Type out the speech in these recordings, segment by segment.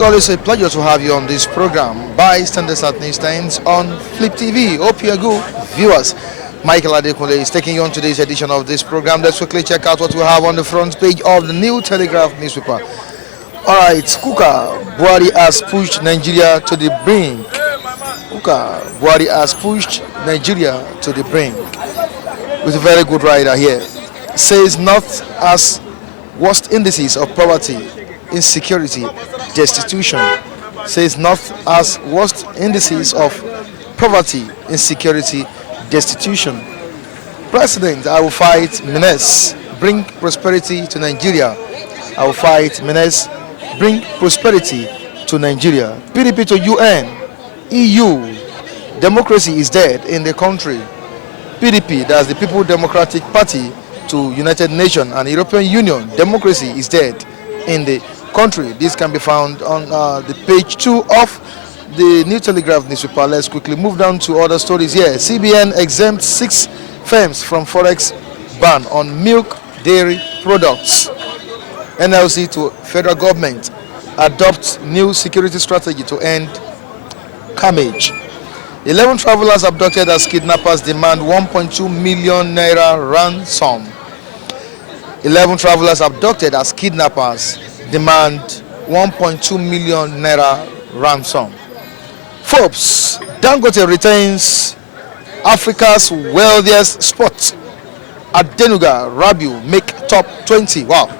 It's always a pleasure to have you on this program. Bystanders at Newsstands on Flip TV. Hope you're good viewers. Michael Adekunle is taking you on today's edition of this program. Let's quickly check out what we have on the front page of the New Telegraph newspaper. Alright, Kukah, Buhari has pushed Nigeria to the brink. Kukah, Buhari has pushed Nigeria to the brink. With a very good writer here. Says North has worst indices of poverty, insecurity, destitution. Says North has worst indices of poverty, insecurity, destitution. President, I will fight menace, bring prosperity to Nigeria. I will fight menace, bring prosperity to Nigeria. PDP to UN, EU, democracy is dead in the country. PDP, that's the People Democratic Party, to United Nations and European Union, democracy is dead in the country. This can be found on the page 2 of the New Telegraph newspaper. Let's quickly move down to other stories here. CBN exempts 6 firms from forex ban on milk dairy products. NLC to federal government adopts new security strategy to end carnage. 11 travelers abducted as kidnappers demand 1.2 million naira ransom. 11 travelers abducted as kidnappers demand 1.2 million naira ransom. Forbes, Dangote retains Africa's wealthiest spot. Adenuga, Rabiu make top 20. Wow,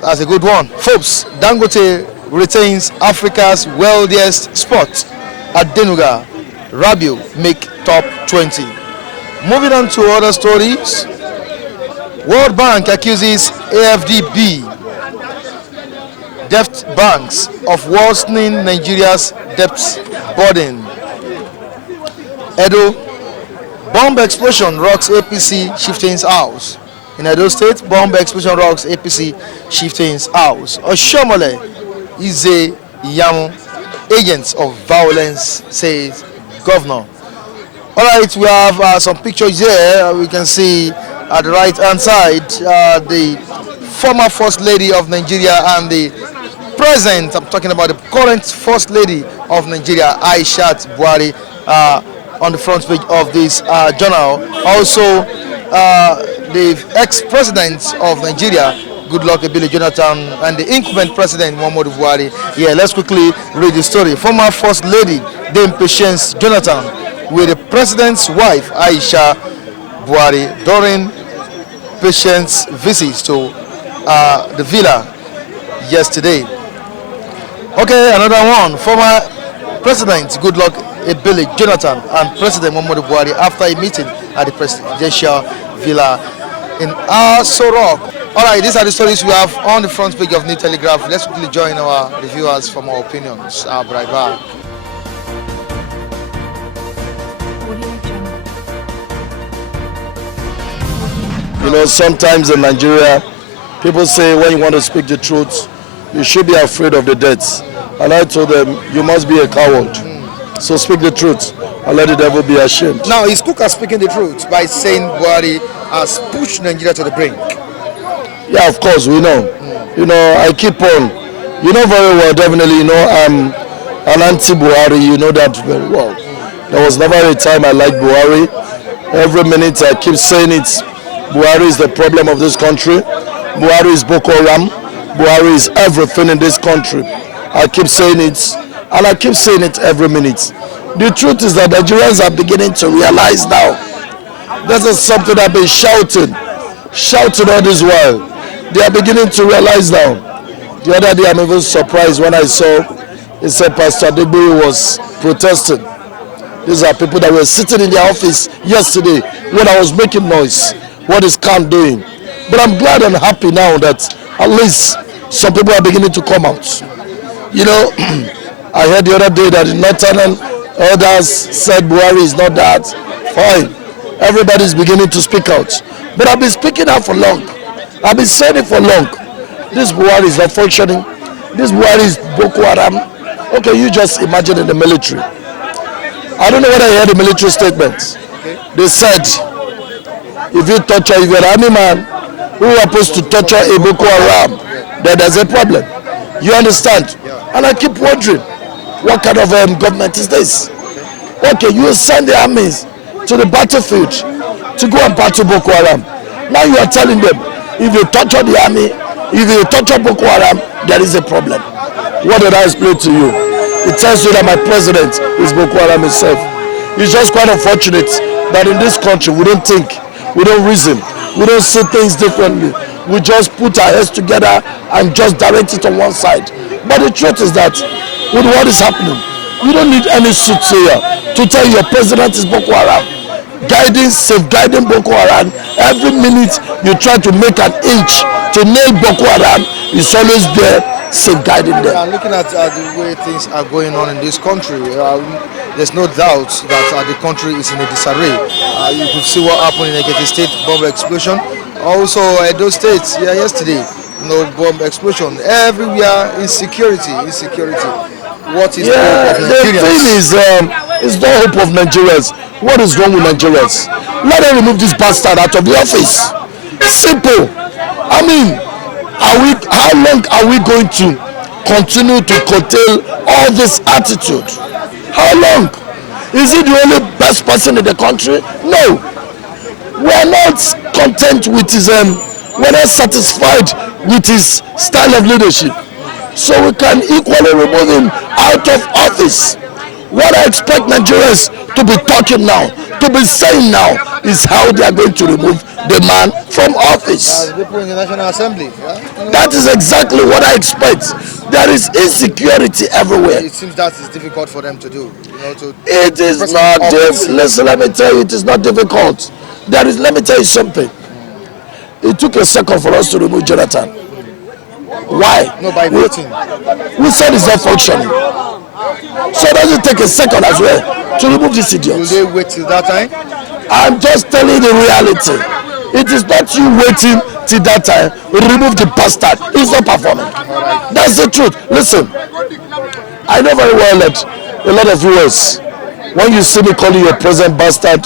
that's a good one. Forbes, Dangote retains Africa's wealthiest spot. Adenuga, Rabiu make top 20. Moving on to other stories. World Bank accuses AFDB, debt banks, of worsening Nigeria's debt burden. Edo, bomb explosion rocks APC chieftain's house. In Edo State, bomb explosion rocks APC chieftain's house. Oshomole is a young agents of violence, says governor. All right, we have some pictures here. We can see at the right hand side the former first lady of Nigeria and the present, I'm talking about the current first lady of Nigeria, Aishat Buhari, on the front page of this journal. Also the ex-president of Nigeria, Goodluck Ebele Jonathan, and the incumbent president Muhammadu Buhari. Yeah, let's quickly read the story. Former First Lady Dame Patience Jonathan with the president's wife Aisha Buhari during Patience's visits to the villa yesterday. Okay, another one. Former President Goodluck Ebele Jonathan and President Muhammadu Buhari after a meeting at the presidential villa in Aso Rock. All right, these are the stories we have on the front page of New Telegraph. Let's quickly join our reviewers from our opinions. I'll be right back. You know, sometimes in Nigeria, people say when you want to speak the truth, you should be afraid of the death. And I told them, you must be a coward. So speak the truth and let the devil be ashamed. Now, is Kukah speaking the truth by saying Buhari has pushed Nigeria to the brink? Yeah, of course, we know. You know, I keep on. You know very well, definitely, you know, I'm an anti-Buhari. You know that very well. There was never a time I liked Buhari. Every minute I keep saying it. Buhari is the problem of this country. Buhari is Boko Haram. Buhari is everything in this country. I keep saying it, and I keep saying it every minute. The truth is that Nigerians are beginning to realize now. This is something I've been shouting all this while. They are beginning to realize now. The other day I'm even surprised when I saw, it said Pastor Adegboye was protesting. These are people that were sitting in their office yesterday when I was making noise. What is Khan doing? But I'm glad and happy now that at least some people are beginning to come out. You know, I heard the other day that the Northern elders said Buhari is not that. Fine. Everybody's beginning to speak out. But I've been speaking out for long. I've been saying it for long. This Buhari is not functioning. This Buhari is Boko Haram. Okay, you just imagine in the military. I don't know whether you heard the military statement. They said, if you torture, if you're an army man who happens to torture a Boko Haram, then there's a problem. You understand? And I keep wondering, what kind of government is this? Okay, you send the armies to the battlefield to go and battle Boko Haram. Now you are telling them, if you torture the army, if you torture Boko Haram, there is a problem. What did I explain to you? It tells you that my president is Boko Haram himself. It's just quite unfortunate that in this country we don't think, we don't reason, we don't see things differently. We just put our heads together and just direct it on one side. But the truth is that with what is happening, you don't need any soothsayer to tell you your president is Boko Haram. Guiding, safeguarding Boko Haram. Every minute you try to make an inch to nail Boko Haram, is always there safeguarding them. Looking at the way things are going on in this country, there's no doubt that the country is in a disarray. You could see what happened in Ekiti State, bomb explosion. Also, Edo State, yesterday, bomb explosion. Everywhere, insecurity. What is the hope of Nigerians? The thing is, it's no hope of Nigerians. What is wrong with Nigerians? Let them remove this bastard out of the office. Simple. I mean, how long are we going to continue to curtail all this attitude? How long? Is he the only best person in the country? No. We are not content with his, we're not satisfied with his style of leadership. So we can equally remove him out of office. What I expect Nigerians to be talking now, to be saying now, is how they are going to remove the man from office. People in the National Assembly. That is exactly what I expect. There is insecurity everywhere. It seems that is difficult for them to do. It is not difficult. Listen, let me tell you, it is not difficult. Let me tell you something. It took a second for us to remove Jonathan. Why? No, by voting. We said it's not functioning. So does it take a second as well to remove this idiot? Will they wait till that time? I'm just telling you the reality. It is not you waiting till that time, remove the bastard. He's not performing. Right. That's the truth. Listen, I know very well that a lot of viewers, when you see me calling your president bastard,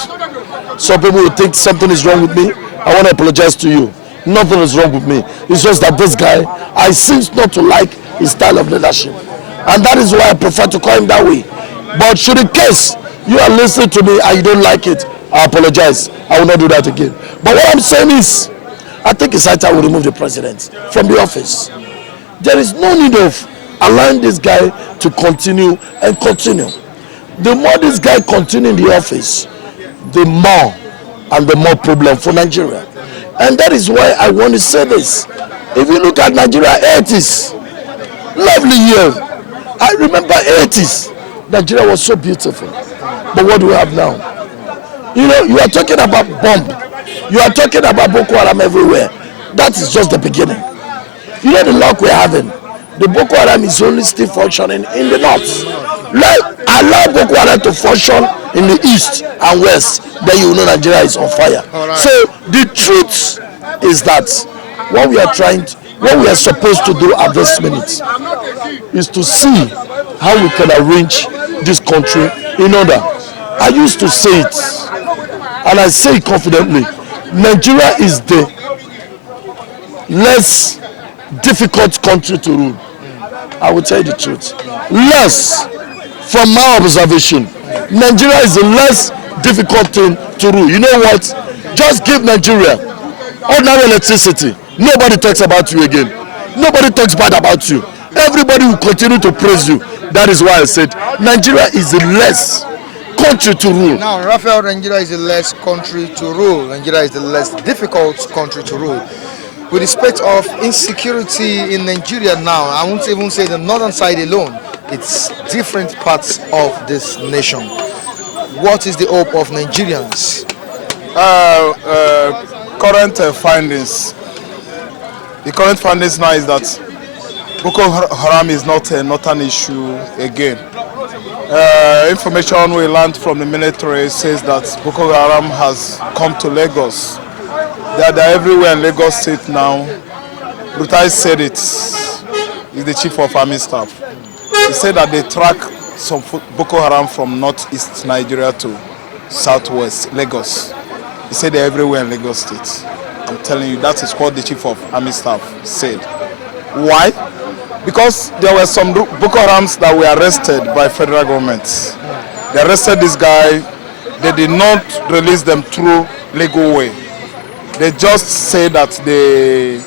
some people will think something is wrong with me. I want to apologize to you. Nothing is wrong with me. It's just that this guy, I seem not to like his style of leadership. And that is why I prefer to call him that way. But should in case you are listening to me and you don't like it, I apologize. I will not do that again. But what I'm saying is, I think it's high time we remove the president from the office. There is no need of allowing this guy to continue and continue. The more this guy continues in the office, the more and the more problem for Nigeria. And that is why I want to say this. If you look at Nigeria 80s, lovely years. I remember 80s. Nigeria was so beautiful. But what do we have now? You know, you are talking about bomb. You are talking about Boko Haram everywhere. That is just the beginning. You know the luck we're having. The Boko Haram is only still functioning in the north. Allow Boko Haram to function in the east and west, then you know Nigeria is on fire. Right. So the truth is that what we are supposed to do at this minute is to see how we can arrange this country in order. I used to say it, and I say it confidently. Nigeria is the less difficult country to rule. I will tell you the truth. Less, from my observation, Nigeria is the less difficult thing to rule. You know what? Just give Nigeria ordinary electricity. Nobody talks about you again. Nobody talks bad about you. Everybody will continue to praise you. That is why I said Nigeria is the less country to rule. Now, Raphael, Nigeria is the less country to rule. Nigeria is the less difficult country to rule. With the spate of insecurity in Nigeria now, I won't even say the northern side alone, it's different parts of this nation. What is the hope of Nigerians? Current findings. The current findings now is that Boko Haram is not an issue again. Information we learned from the military says that Boko Haram has come to Lagos. They are everywhere in Lagos State now. Buhari said it. He's the chief of army staff. He said that they track some Boko Haram from northeast Nigeria to southwest Lagos. He said they're everywhere in Lagos State. I'm telling you, that is what the chief of army staff said. Why? because there were some Boko Harams that were arrested by federal government. They arrested this guy. They did not release them through legal way. They just say that they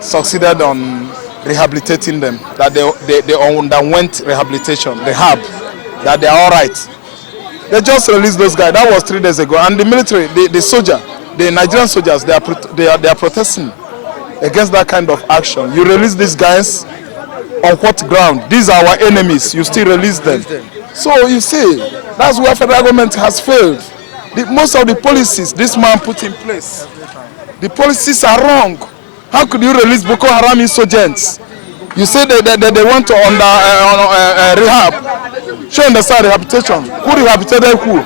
succeeded on rehabilitating them, that they underwent rehabilitation, rehab, that they are all right. They just released those guys. That was 3 days ago. And the military, the soldier, the Nigerian soldiers, they are protesting against that kind of action. You release these guys on what ground? These are our enemies. You still release them. So you see, that's where federal government has failed. Most of the policies this man put in place, the policies are wrong. How could you release Boko Haram insurgents? You say they want to rehab. Show understand rehabilitation. Who rehabilitated who?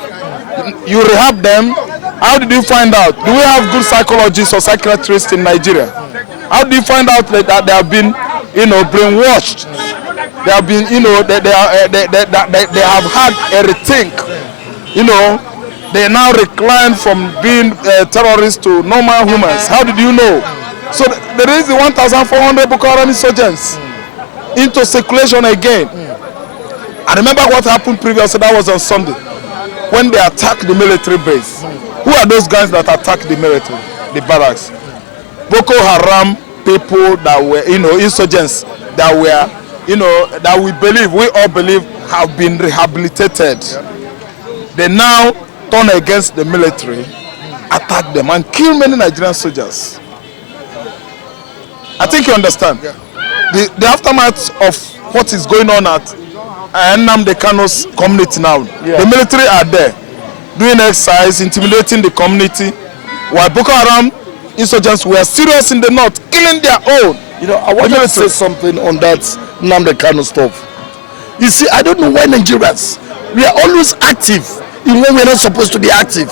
You rehab them. How did you find out? Do we have good psychologists or psychiatrists in Nigeria? How do you find out that they have been, brainwashed? They have been, they have had a rethink. They now recline from being terrorists to normal humans. How did you know? So there is the 1,400 Boko Haram insurgents into circulation again. I remember what happened previously. That was on Sunday when they attacked the military base. Who are those guys that attacked the military, the barracks? Boko Haram people that were, insurgents that were, that we all believe have been rehabilitated. They now turn against the military, attack them, and kill many Nigerian soldiers. I think you understand. The aftermath of what is going on at Nnamdi Kanu's community now. The military are there, doing exercise, intimidating the community, while Boko Haram insurgents were serious in the north, killing their own. I want to say something on that Nnamdi Kanu stuff. You see, I don't know why Nigerians, we are always active in when we are not supposed to be active.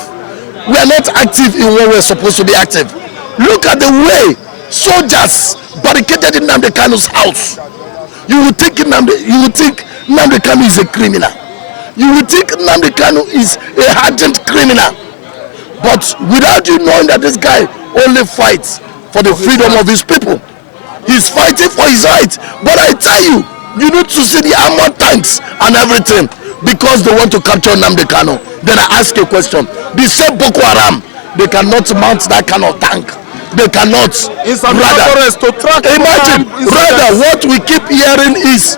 We are not active in when we are supposed to be active. Look at the way soldiers barricaded in Nnamdi Kanu's house. You would think Nnamdi Kanu is a criminal. You would think Nnamdi Kanu is a hardened criminal. But without you knowing that this guy only fights for the freedom of his people. He's fighting for his rights. But I tell you, you need to see the armored tanks and everything because they want to capture Nnamdi Kanu. Then I ask a question. The same Boko Haram, they cannot mount that kind of tank. They cannot. Imagine, what we keep hearing is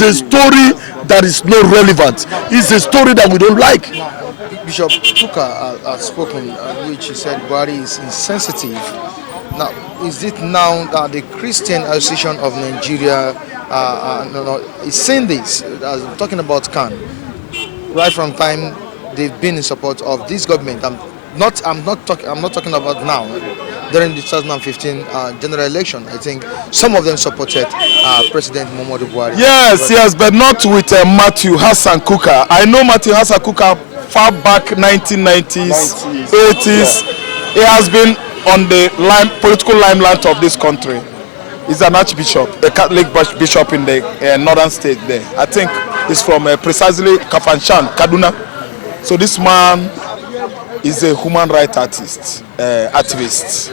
a story that is not relevant. It's a story that we don't like. Bishop Kukah has spoken, which he said Buhari is insensitive. Now, is it now that the Christian Association of Nigeria is saying this? As I'm talking about Khan, right from time they've been in support of this government. I'm not talking about now. During the 2015 general election, I think some of them supported President Muhammadu Buhari. Yes, but not with Matthew Hassan Kukah. I know Matthew Hassan Kukah far back 1990s, 80s. He has been on the political limelight of this country. He's an archbishop, a Catholic bishop in the northern state there. I think he's from precisely Kafanchan, Kaduna. So this man is a human rights activist.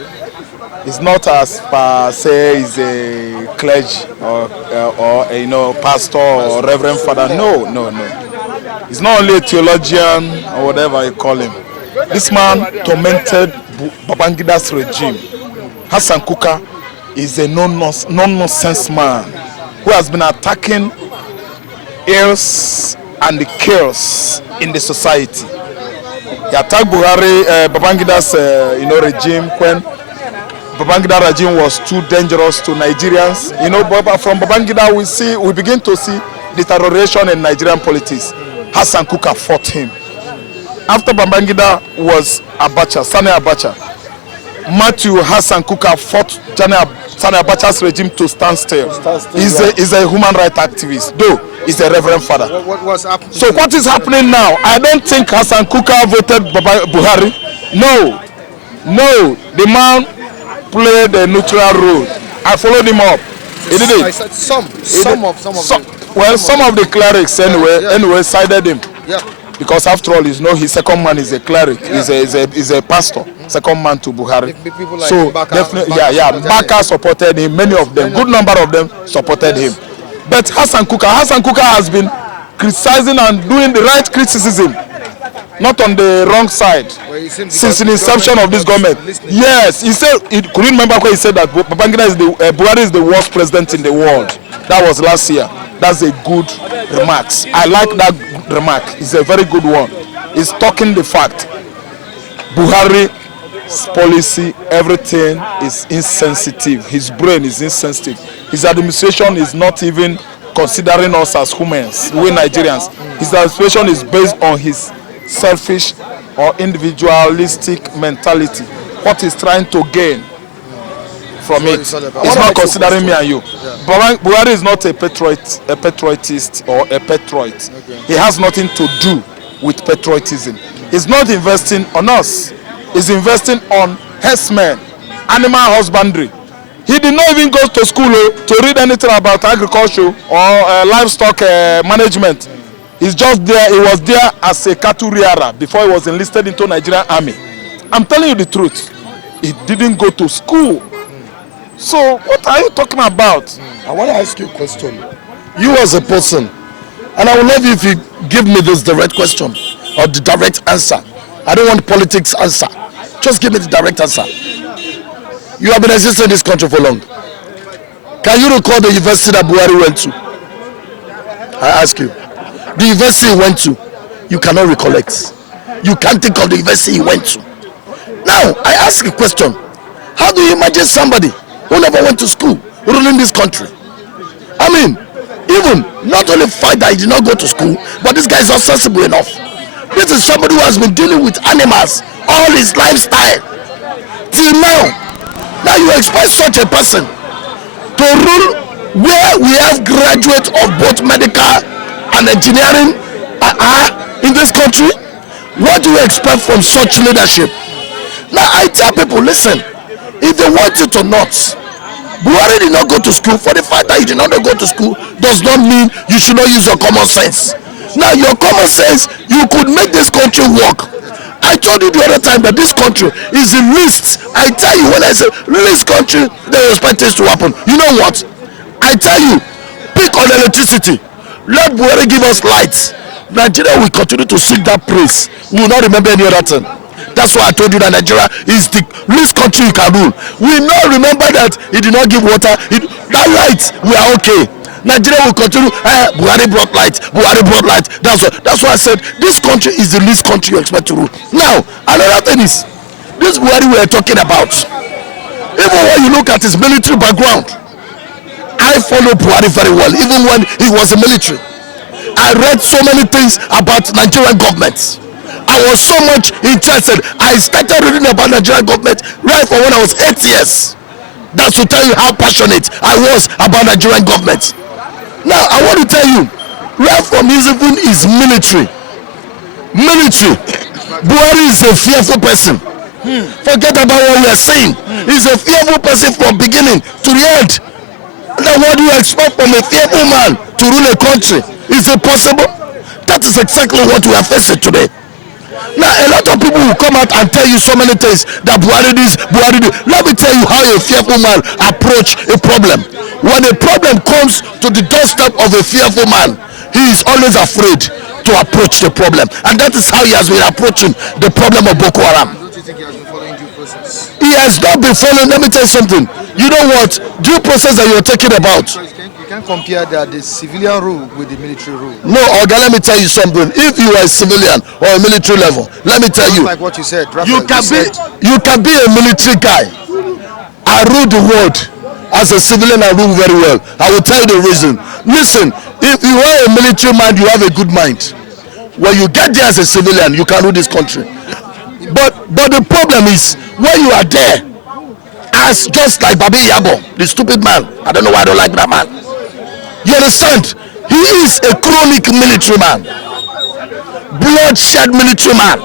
He's not as per se he's a clergy or pastor or reverend father. No. He's not only a theologian or whatever you call him. This man tormented Babangida's regime. Hassan Kukah is a non-nonsense man who has been attacking ills and the chaos in the society. He attacked Buhari, Babangida's regime when Babangida regime was too dangerous to Nigerians. But from Babangida we begin to see deterioration in Nigerian politics. Hassan Kukah fought him. After Babangida was Sani Abacha, Matthew Hassan Kukah fought Sani Abacha's regime to stand still. He's a human rights activist, though he's a reverend father. What's happening? So what is happening now? I don't think Hassan Kukah voted Buhari. No. The man played a neutral role. I followed him up. He did it. I said some of them. Well, some of the clerics anyway sided him. Yeah. Because after all, his second man is a cleric. Yeah. He's a pastor. second man to Buhari. People like So Baka, definitely, Baka supported him. Many of them, good number of them supported him. But Hassan Kukah has been criticizing and doing the right criticism, not on the wrong side, since the inception of this government. Yes, he said. Could you remember when he said that Buhari is the worst president in the world? That was last year. That's a good remark. I like that remark. It's a very good one. It's talking the fact. Buhari's policy, everything is insensitive. His brain is insensitive. His administration is not even considering us as humans, we Nigerians. His administration is based on his selfish or individualistic mentality. What he's trying to gain from it. He's not considering me and you. Buhari is not a patriotist or a patriot. Okay. He has nothing to do with patriotism. He's not investing on us. He's investing on herdsmen, animal husbandry. He did not even go to school to read anything about agriculture or livestock management. He's just there. He was there as a cattle rearer before he was enlisted into Nigerian army. I'm telling you the truth. He didn't go to school. So what are you talking about? I want to ask you a question. You as a person, and I will love you if you give me this direct question or the direct answer. I don't want politics answer. Just give me the direct answer. You have been existing in this country for long. Can you recall the university that Buhari went to? I ask you. The university he went to, you cannot recollect. You can't think of the university he went to. Now, I ask a question. How do you imagine somebody who never went to school ruling this country? I mean, even not only fight that he did not go to school, but this guy is not sensible enough. This is somebody who has been dealing with animals all his lifestyle till now. Now you expect such a person to rule where we have graduates of both medical and engineering in this country? What do you expect from such leadership? Now I tell people, listen, if they want it or not, Buhari did not go to school. For the fact that you did not go to school does not mean you should not use your common sense. Now your common sense, you could make this country work. I told you the other time that this country is the least. I tell you, when I say least country, they expect this to happen. You know what? I tell you, pick on electricity. Let Buhari give us lights. Nigeria will continue to seek that praise. We will not remember any other thing. That's why I told you that Nigeria is the least country you can rule. We will not remember that he did not give water. That light, we are okay. Nigeria will continue. Buhari brought light. Buhari brought light. That's why I said this country is the least country you expect to rule. Now, another thing is, this Buhari we are talking about, even when you look at his military background, I follow Buhari very well, even when he was in military. I read so many things about Nigerian government. I was so much interested. I started reading about Nigerian government right from when I was 8 years. That's to tell you how passionate I was about Nigerian government. Now I want to tell you, right from even his military, Buhari is a fearful person. Forget about what we are saying. He's a fearful person from beginning to the end. Now what do you expect from a fearful man to rule a country? Is it possible? That is exactly what we are facing today. Now a lot of people will come out and tell you so many things that Buhari this, Buhari this. Let me tell you how a fearful man approach a problem. When a problem comes to the doorstep of a fearful man, he is always afraid to approach the problem, and that is how he has been approaching the problem of Boko Haram. Don't you think he has been following due process? He has not been following. Let me tell you something. You know what due process that you are talking about? You can't compare the civilian rule with the military rule. No, Oga, let me tell you something. If you are a civilian or a military level, let me tell you, like what you said, you can be a military guy. I rule the world as a civilian. I rule very well. I will tell you the reason. Listen, if you are a military man, you have a good mind. When you get there as a civilian, you can rule this country. But the problem is when you are there as just like Babi Yabo, the stupid man. I don't know why I don't like that man. You understand? He is a chronic military man, bloodshed military man.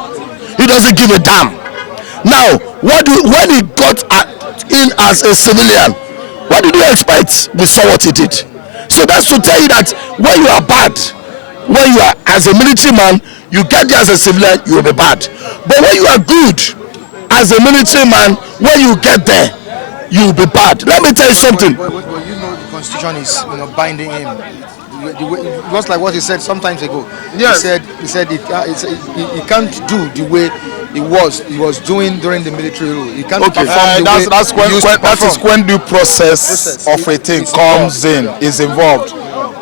He doesn't give a damn. Now, when he got in as a civilian, what did you expect? We saw what he did. So that's to tell you that when you are bad, when you are as a military man, you get there as a civilian, you will be bad. But when you are good, as a military man, when you get there, you'll be bad. Let me tell you something. But you know the constitution is binding him. Just like what he said some time ago. Yes. He said he can't do the way he was doing during the military rule. He can't perform the way he used to perform. That is when due process of a thing comes in, is involved.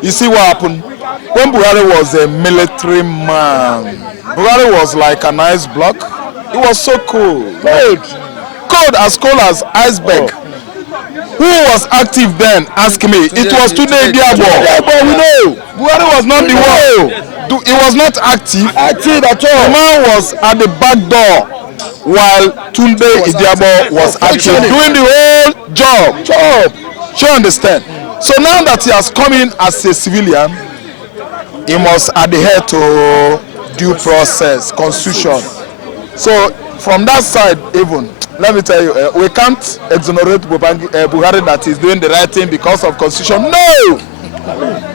You see what happened? When Buhari was a military man, Buhari was like an ice block. It was so cool. Cold as iceberg. Who was active then? Ask me. It was Tunde Diabo. We know. Buhari was not the one. He was not active. Active at all. The man was at the back door while Tunde Diabo was active, doing the whole job. You understand? So now that he has come in as a civilian, he must adhere to due process, constitution. So from that side, even let me tell you, we can't exonerate Buhari that he's doing the right thing because of constitution. No!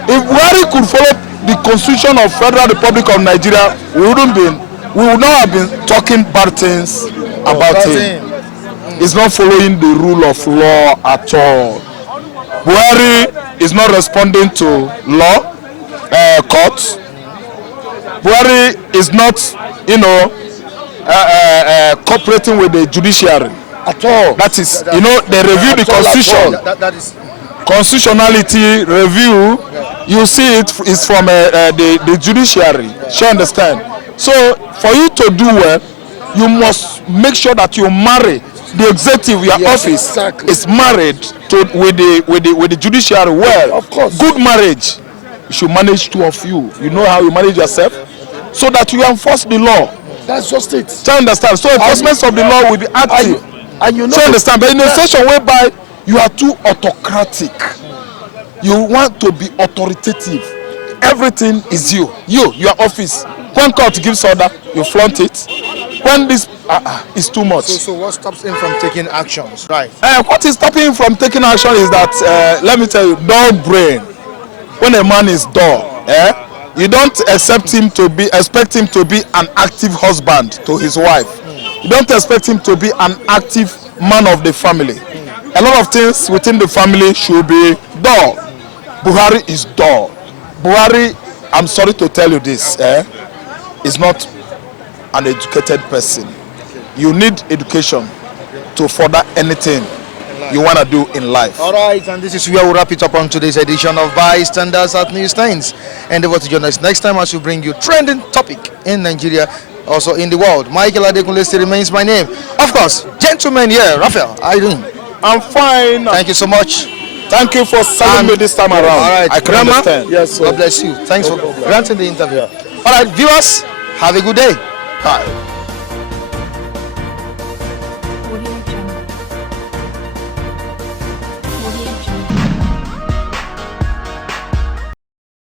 If Buhari could follow the constitution of Federal Republic of Nigeria, we would not have been talking bad things about him. He's not following the rule of law at all. Buhari is not responding to law, courts. Buhari is not, cooperating with the judiciary at all. That is, they review the constitution. That is Constitutionality review. You see it is from the judiciary. You understand? So for you to do well, you must make sure that you marry the executive. Your office is married with the judiciary well. Of course. Good marriage. You should manage two of you. You know how you manage yourself, so that you enforce the law. That's just it. Do you understand? So enforcement of the law will be active. And you know. Do you understand? But in a situation whereby you are too autocratic, you want to be authoritative. Everything is your office. When court gives order, you flaunt it. When this is too much. So what stops him from taking actions? Right. What is stopping him from taking action is that, let me tell you, dull brain. When a man is dull, you don't expect him to be an active husband to his wife. You don't expect him to be an active man of the family. A lot of things within the family should be dull. Buhari is dull. Buhari, I'm sorry to tell you this, is not an educated person. You need education to further anything you want to do in life. All right, and this is where we'll wrap it up on today's edition of Bystanders at Newstimes. Endeavor to join us next time as we bring you trending topic in Nigeria, also in the world. Michael Adekunle still remains my name. Of course, gentlemen here, Raphael, how are you doing? I'm fine. Thank you so much. Thank you for serving me this time around. All right, I can understand. Yes, sir. God bless you. Thanks for granting the interview. All right, viewers, have a good day. Bye.